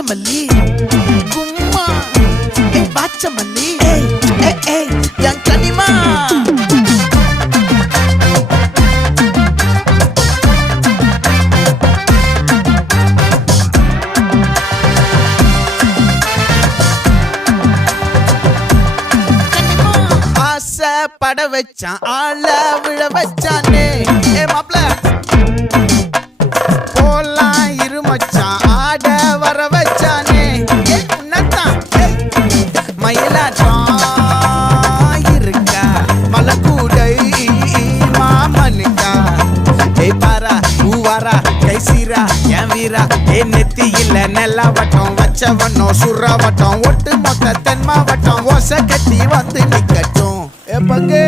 நாகமல்லி கும்மா பாச்சமல்லி என் கனிமா பட வச்சான் ஆள விழ வச்சானே மாப்ள போலாம் இருமச்சான் ஆட வர வச்சானே உன்னதான் மயிலாட்டம் இருக்கா மலக்கூடை மாமனுக்கா பாரா பூவாரா கைசீரா என் வீரா நெத்தி இல்ல நெல்லா வட்டம் வச்சவண்ணம் சுறா வட்டம் ஒட்டு மொத்த தென் மாவட்டம் ஓசை கட்டி வந்து நிக்கட்டும் பங்கே